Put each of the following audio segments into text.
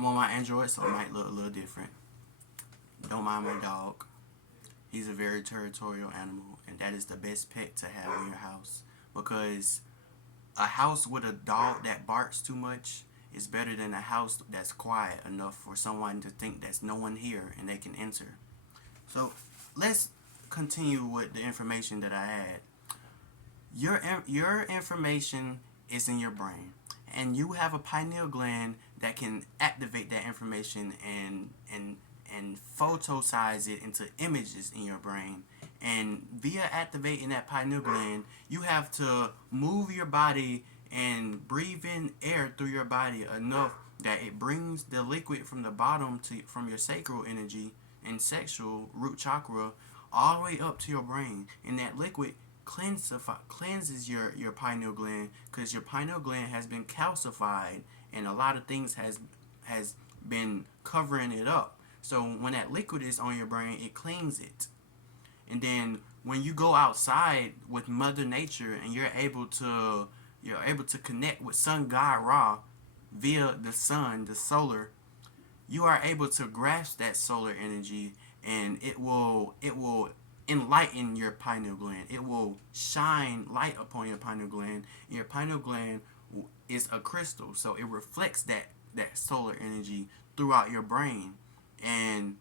I'm on my Android, so it might look a little different. Don't mind my dog. He's a very territorial animal, and that is the best pet to have in your house, because a house with a dog that barks too much is better than a house that's quiet enough for someone to think there's no one here and they can enter. So let's continue with the information that I had. Your information is in your brain, and you have a pineal gland that can activate that information and photosize it into images in your brain. And via activating that pineal gland, you have to move your body and breathe in air through your body enough that it brings the liquid from the bottom to from your sacral energy and sexual root chakra all the way up to your brain. And that liquid cleanses your pineal gland, because your pineal gland has been calcified and a lot of things has been covering it up. So when that liquid is on your brain, it cleans it. And then when you go outside with Mother Nature and you're able to connect with Sun God Ra via the sun, the solar, you are able to grasp that solar energy, and it will enlighten your pineal gland. It will shine light upon your pineal gland. Your pineal gland is a crystal, so it reflects that solar energy throughout your brain, and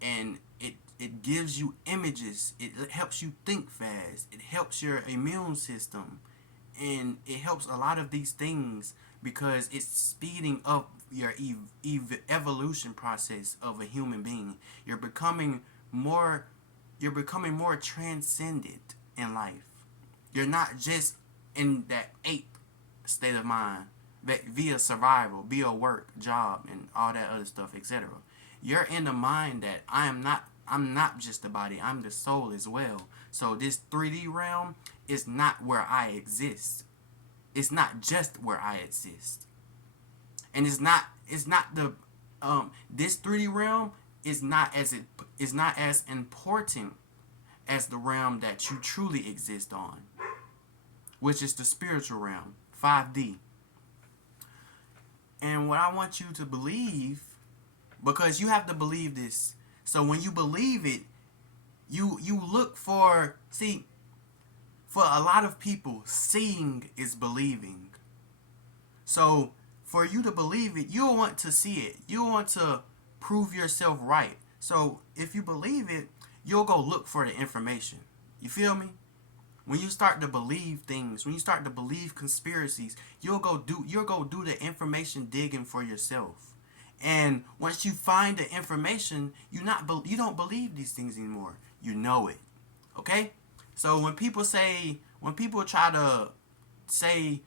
it gives you images. It helps you think fast. It helps your immune system, and it helps a lot of these things because it's speeding up your evolution process of a human being. More you're becoming more transcendent in life. You're not just in that ape state of mind that via survival, via work, job, and all that other stuff, etc. You're in the mind that I'm not just the body, I'm the soul as well. So this 3D realm is not where I exist. It's not just where I exist. And it's not the this 3D realm is not as important as the realm that you truly exist on, which is the spiritual realm, 5D. And what I want you to believe, because you have to believe this. So when you believe it, you look for, see, for a lot of people, seeing is believing. So for you to believe it, you'll want to see it. You'll want to prove yourself right. So if you believe it, you'll go look for the information. You feel me? When you start to believe things, when you start to believe conspiracies, you'll go do the information digging for yourself. And once you find the information, you don't believe these things anymore. You know it. Okay? So when people try to say,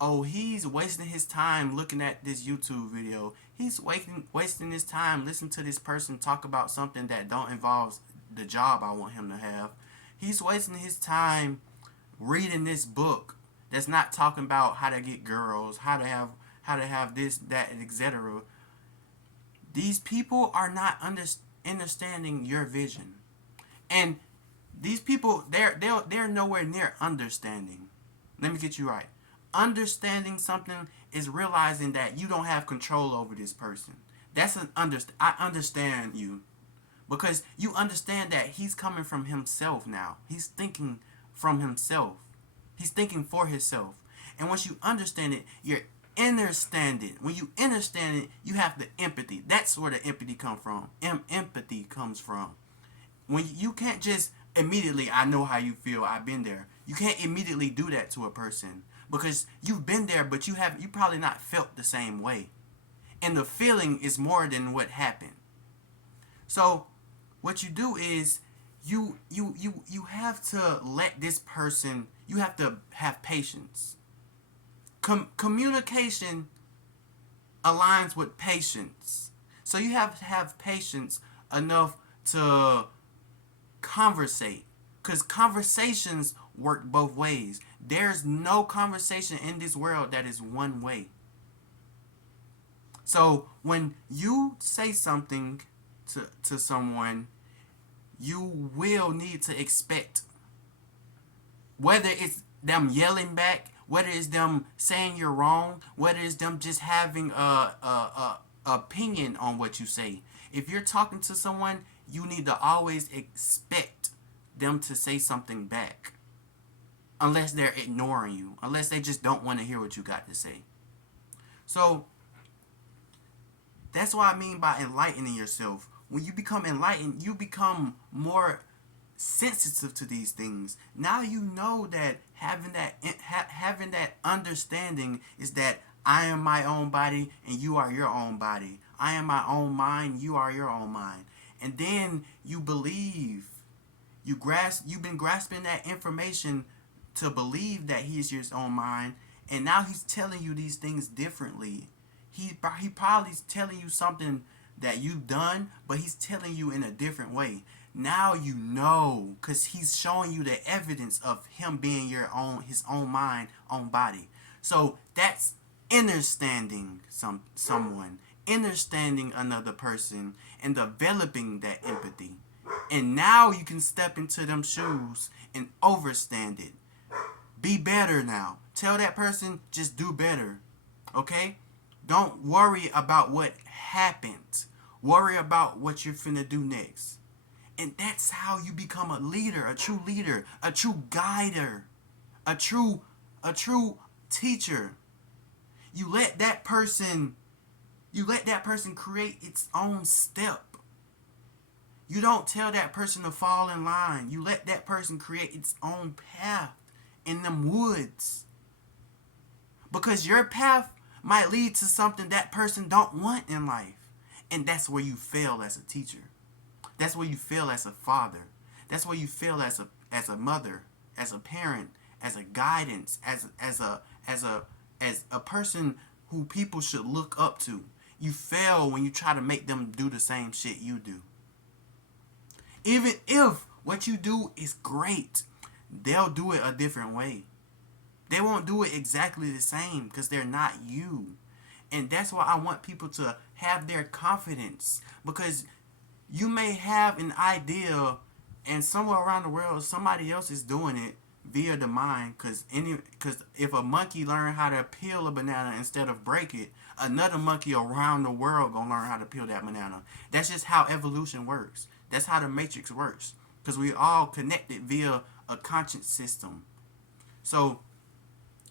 oh, he's wasting his time looking at this YouTube video. He's wasting his time listening to this person talk about something that don't involve the job I want him to have. He's wasting his time reading this book that's not talking about how to get girls, how to have this, that, etc. These people are not understanding your vision, and these people they're nowhere near understanding. Let me get you right. Understanding something is realizing that you don't have control over this person. I understand you, because you understand that he's coming from himself now. He's thinking from himself. He's thinking for himself. And once you understand it, you're understanding. When you understand it, you have the empathy. That's where the empathy comes from. Empathy comes from. When you can't just immediately, I know how you feel, I've been there. You can't immediately do that to a person, because you've been there, but you probably not felt the same way. And the feeling is more than what happened. So what you do is you have to let this person, you have to have patience. Communication aligns with patience. So you have to have patience enough to conversate, because conversations work both ways. There's no conversation in this world that is one way. So when you say something to someone, you will need to expect, whether it's them yelling back, whether it's them saying you're wrong, whether it's them just having a opinion on what you say. If you're talking to someone, you need to always expect them to say something back, unless they're ignoring you, unless they just don't want to hear what you got to say. So that's what I mean by enlightening yourself. When you become enlightened, you become more sensitive to these things. Now you know that having that understanding is that I am my own body and you are your own body. I am my own mind, you are your own mind. And then you believe, you've been grasping that information to believe that he is your own mind, and now he's telling you these things differently. He probably is telling you something that you've done, but he's telling you in a different way. Now you know, because he's showing you the evidence of him being his own mind, own body. So that's understanding someone, understanding another person, and developing that empathy. And now you can step into them shoes and overstand it. Be better now. Tell that person, just do better. Okay? Don't worry about what happened. Worry about what you're finna do next. And that's how you become a leader, a true guider, a true teacher. You let that person create its own step. You don't tell that person to fall in line. You let that person create its own path in them woods. Because your path might lead to something that person don't want in life. And that's where you fail as a teacher. That's where you fail as a father. That's where you fail as a mother, as a parent, as a guidance, as a person who people should look up to. You fail when you try to make them do the same shit you do. Even if what you do is great, they'll do it a different way. They won't do it exactly the same because they're not you. And that's why I want people to have their confidence, because you may have an idea and somewhere around the world somebody else is doing it via the mind, because if a monkey learn how to peel a banana instead of break it, another monkey around the world gonna learn how to peel that banana. That's just how evolution works. That's how the matrix works, because we all connected via a conscious system. So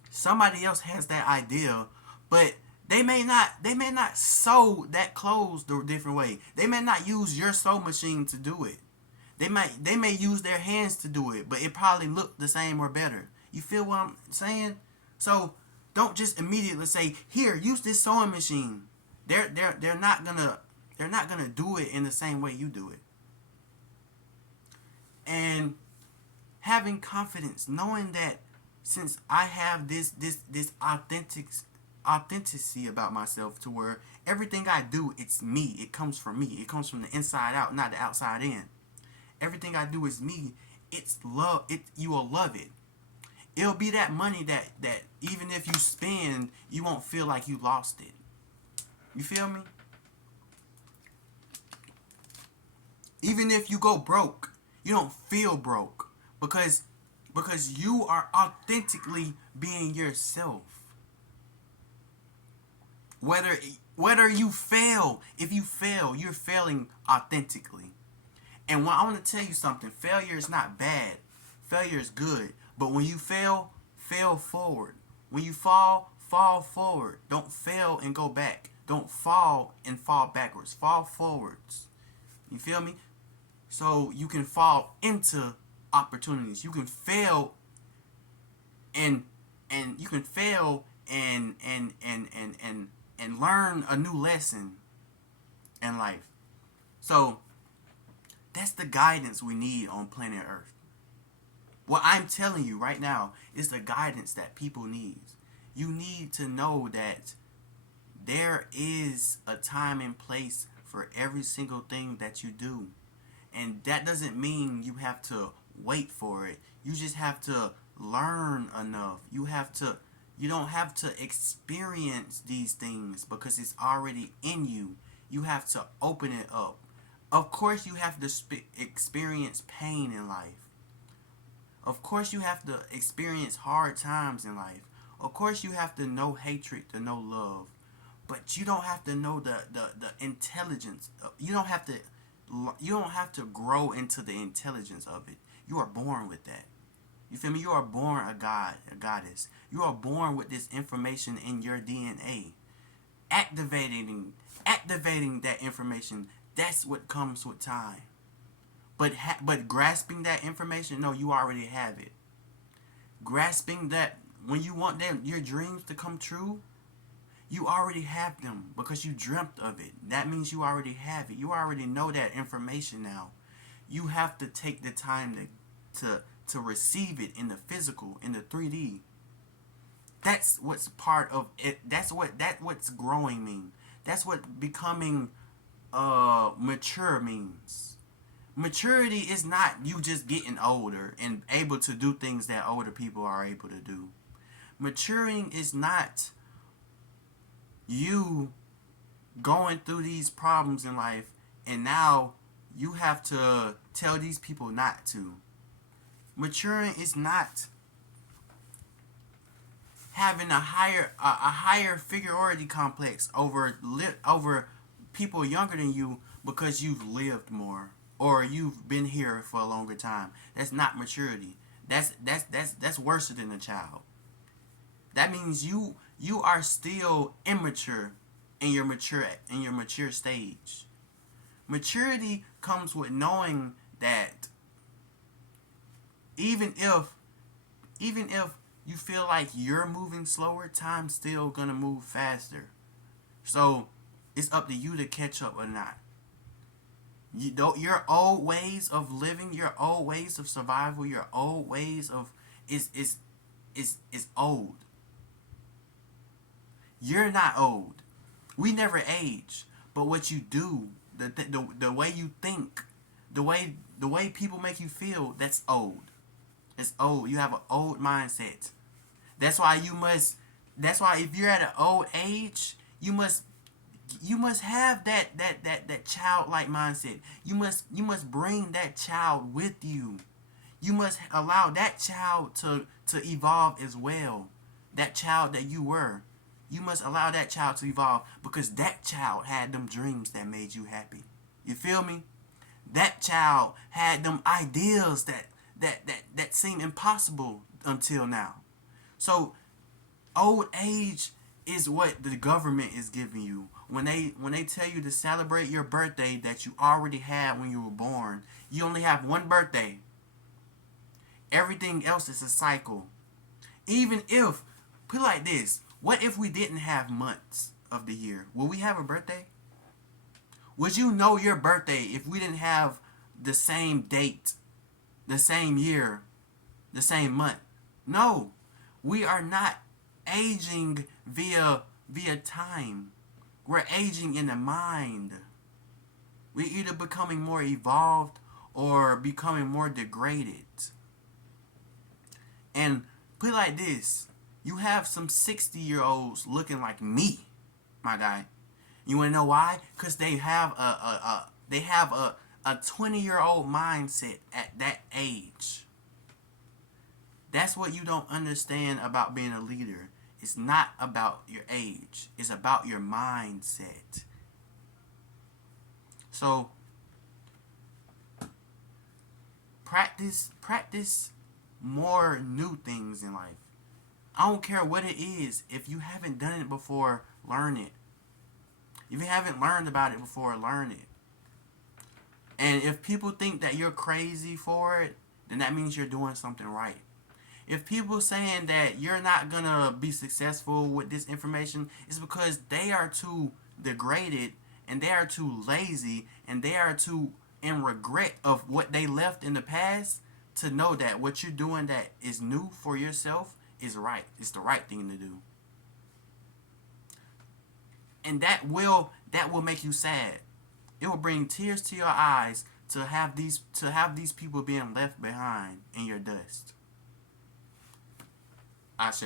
somebody else has that idea, but they may not sew that clothes the different way. They may not use your sewing machine to do it. They may use their hands to do it, but it probably look the same or better. You feel what I'm saying? So don't just immediately say, "Here, use this sewing machine." They're not gonna do it in the same way you do it. And having confidence, knowing that since I have this authenticity about myself, to where everything I do, it's me. It comes from me. It comes from the inside out, not the outside in. Everything I do is me. It's love. You will love it. It'll be that money that even if you spend, you won't feel like you lost it. You feel me? Even if you go broke, you don't feel broke, because you are authentically being yourself. Whether you fail, if you fail, you're failing authentically. And I want to tell you something. Failure is not bad. Failure is good. But when you fail forward. When you fall forward. Don't fail and go back. Don't fall and fall backwards. Fall forwards. You feel me? So you can fall into opportunities. You can fail and you can fail and learn a new lesson in life. So that's the guidance we need on planet Earth. What I'm telling you right now is the guidance that people need. You need to know that there is a time and place for every single thing that you do. And that doesn't mean you have to wait for it. You just have to learn enough. You don't have to experience these things because it's already in you. You have to open it up. Of course you have to experience pain in life. Of course you have to experience hard times in life. Of course, you have to know hatred to know love, but you don't have to know the intelligence. You don't have to grow into the intelligence of it. You are born with that. You feel me? You are born a god, a goddess. You are born with this information in your DNA. Activating that information. That's what comes with time. But grasping that information, no, you already have it. Grasping that when you want your dreams to come true, you already have them because you dreamt of it. That means you already have it. You already know that information now. You have to take the time to receive it in the physical, in the 3D. That's what's part of it. What's growing mean. That's what becoming mature means. Maturity is not you just getting older and able to do things that older people are able to do. Maturing is not you going through these problems in life and now you have to tell these people not to. Maturing is not having a higher inferiority complex over people younger than you because you've lived more or you've been here for a longer time. That's not maturity. That's worse than a child. That means you are still immature in your mature stage. Maturity comes with knowing that even if you feel like you're moving slower, time's still gonna move faster. So it's up to you to catch up or not. Your old ways of living, your old ways of survival, your old ways of is old. You're not old. We never age, but what you do, the way you think, the way people make you feel, that's old. It's old. You have an old mindset. That's why if you're at an old age, you must have that childlike mindset. You must bring that child with you. You must allow that child to evolve as well. That child that you were. You must allow that child to evolve because that child had them dreams that made you happy. You feel me? That child had them ideas that seem impossible until now. So old age is what the government is giving you. When they tell you to celebrate your birthday that you already had when you were born, you only have one birthday. Everything else is a cycle. Even if, put it like this, what if we didn't have months of the year? Will we have a birthday? Would you know your birthday if we didn't have the same date, the same year, the same month? No. We are not aging via time. We're aging in the mind. We're either becoming more evolved or becoming more degraded. And put it like this. You have some 60-year-olds looking like me, my guy. You want to know why? Because they have a 20-year-old mindset at that age. That's what you don't understand about being a leader. It's not about your age. It's about your mindset. So practice more new things in life. I don't care what it is. If you haven't done it before, learn it. If you haven't learned about it before, learn it. And if people think that you're crazy for it, then that means you're doing something right. If people saying that you're not gonna be successful with this information, it's because they are too degraded and they are too lazy and they are too in regret of what they left in the past to know that what you're doing that is new for yourself is right. It's the right thing to do. And that will make you sad. It will bring tears to your eyes to have these people being left behind in your dust. Ashe.